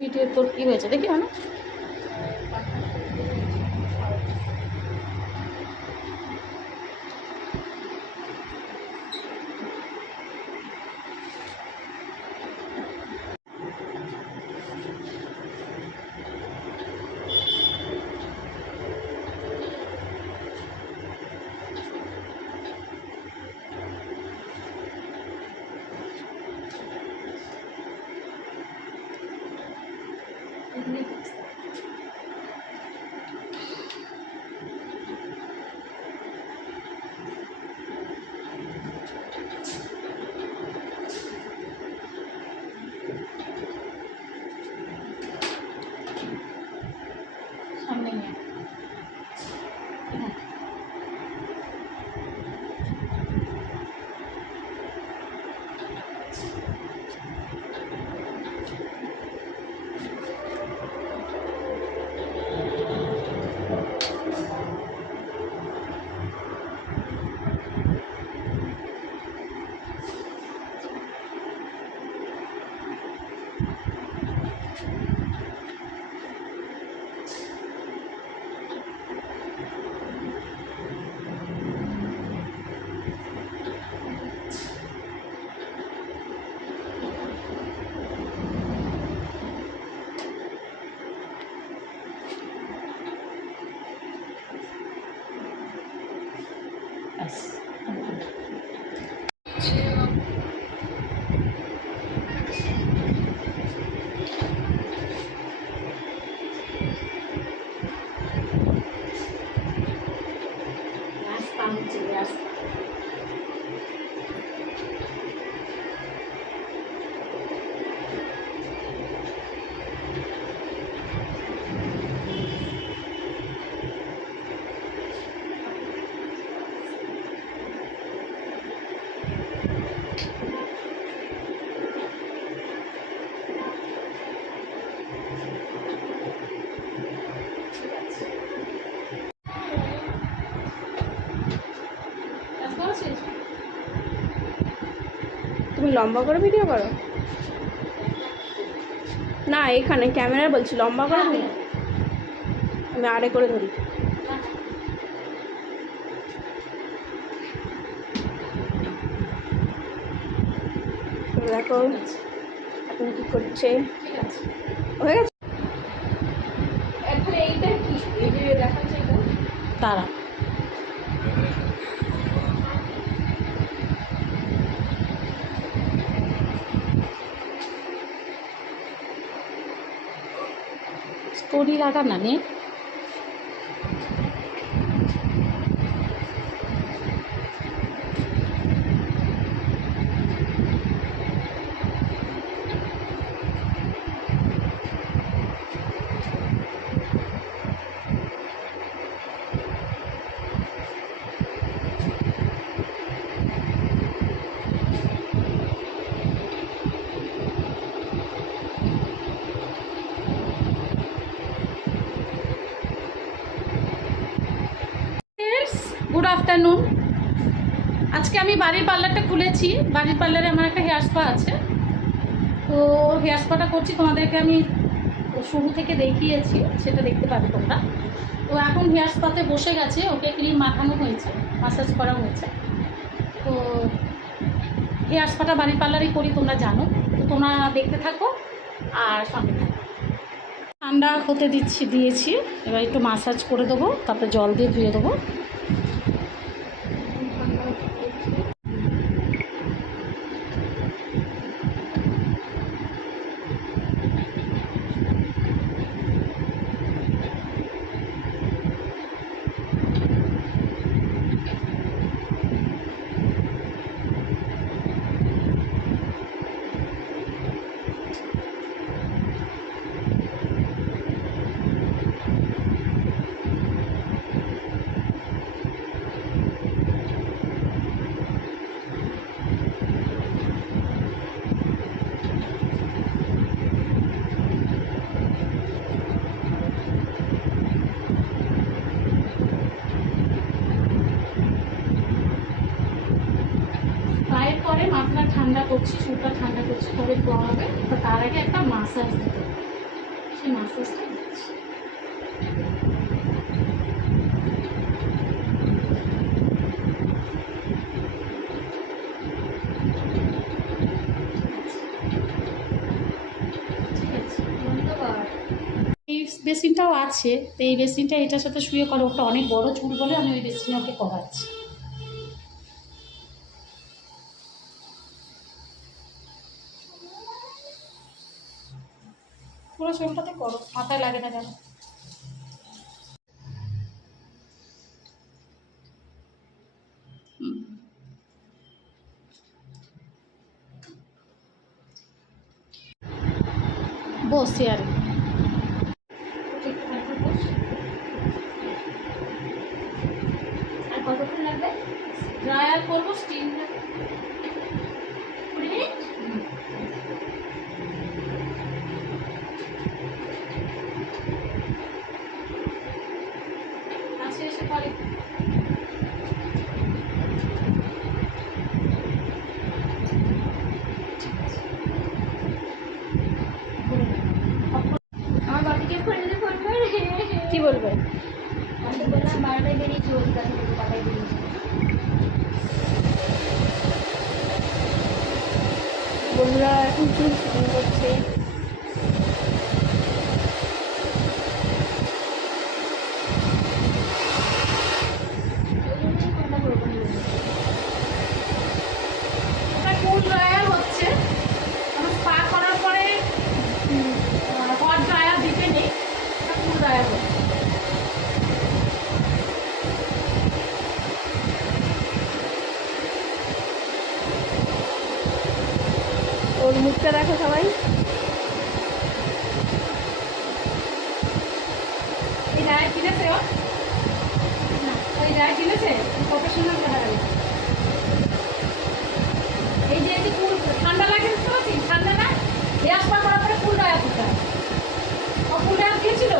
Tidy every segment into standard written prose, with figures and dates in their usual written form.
পিঠে তোর কি হয়েছে দেখি না। সামনে নিয়ে তুমি লম্বা করে ভিডিও করো না, এখানে ক্যামেরা বলছি লম্বা করে আমি আড়ে করে ধরি। দেখো এখন কি করছে, হয়ে গেছে। এইটা কি এই যে দেখাচ্ছে তারা স্টোরি লাগা না নে গুড আফটারনুন। আজকে আমি বাড়ির পার্লারটা খুলেছি। বাড়ির পার্লারে আমার একটা হেয়ার স্পা আছে, তো হেয়ার স্পাটা করছি। তোমাদেরকে আমি শুরু থেকে দেখিয়েছি, সেটা দেখতে পাবে তোমরা। তো এখন হেয়ার স্পাতে বসে গেছে, ওকে ক্রিম মাখানো হয়েছে, মাসাজ করা হয়েছে। তো হেয়ার স্পাটা বাড়ির পার্লারেই করি, তোমরা জানো। তো তোমরা দেখতে থাকো আর সঙ্গে থাকো। ঠান্ডা হতে দিয়েছি, এবার একটু মাসাজ করে দেবো, তারপরে জল দিয়ে ধুয়ে দেবো। মাথাটা ঠান্ডা করছি, চুলটা ঠান্ডা করছি, তবে ধোয়া হবে। তো তার আগে একটা মাসাজ দিতে হবে। সেই মাস্টার্সটা দিচ্ছি। এই বেসিনটাও আছে, তো এই বেসিনটা এটার সাথে শুয়ে করো, ওটা অনেক বড় চুল বলে আমি ওই বেসিনে ওকে করাচ্ছি। পুরো চুলটাতে করো, মাথায় লাগে না কেন। বস চেয়ারে। আর কতক্ষণ লাগবে? ড্রায়ার করবো, স্টিম 20 মিনিট। আছে এসে পরে। আমার বাপিকে ফোন দিলে ফোন করে কি বলবে? আমি তো বললাম 12টায় বেরিয়েছি, ওর কাছে বলবো কটায় বেরিয়েছি। বন্ধুরা এখন চুল শুটিং করছে। ওটা কুল ড্রায়ার হচ্ছে, আমার স্পা করার পরে হট ড্রায়ার দিতে নেই, ওটা কুল ড্রায়ার হচ্ছে। ওর মুখটা দেখো সবাই। এই ড্রায়ার কিনেছে ও? না, ওই ড্রায়ার কিনেছে প্রফেশনাল ড্রায়ার। এই যে এতে কুল ঠান্ডা লাগে, বুঝতে পারছি ঠান্ডা না, হেয়ার স্পা করার পরে কুল ড্রায়ার দিতে হয়। ও কুল ড্রায়ার দিয়েছিল,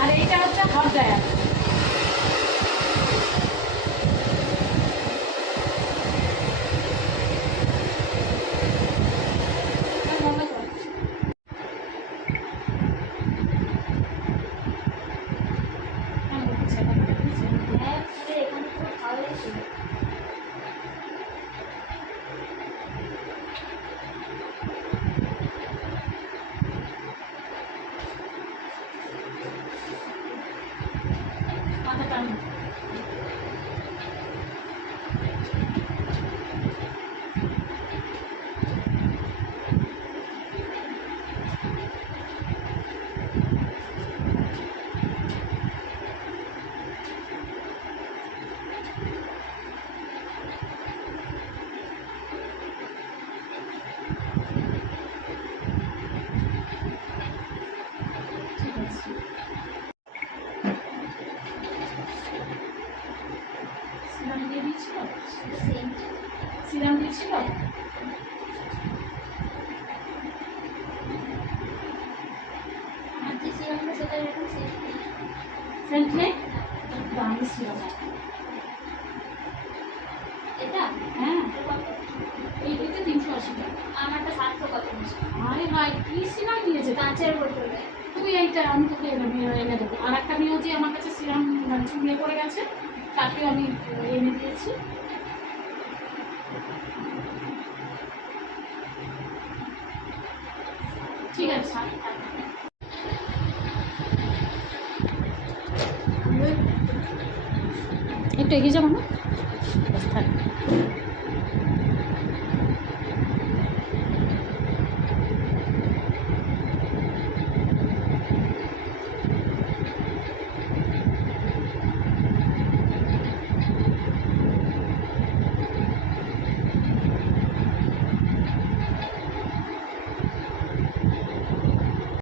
আর এইটা হচ্ছে হট ড্রায়ার। হ্যাঁ, এখানে তো খাওয়াই ছিল। মাথা টানো। ঠিক আছে। সিরাম দিয়ে দিচ্ছিল, সিরাম দিচ্ছিল। আমার যে সিরামটা সেটা এরকম সেন্ট নেই, দামি সিরাম। এটা হ্যাঁ, এটা কত? এইটাতে 380 টাকা। আমারটা 700 কত নিচ্ছে। আরে ভাই, কি সিরাম নিয়েছে? কাঁচের বোতলে। তুই এইটা আমি তোকে এনে দেবো। আর একটা মেয়েও যে আমার কাছে সিরাম চুমিয়ে পড়ে গেছে, তাকেও আমি এনে দিয়েছি। ঠিক আছে, একটু এগিয়ে যাবো না, থাক।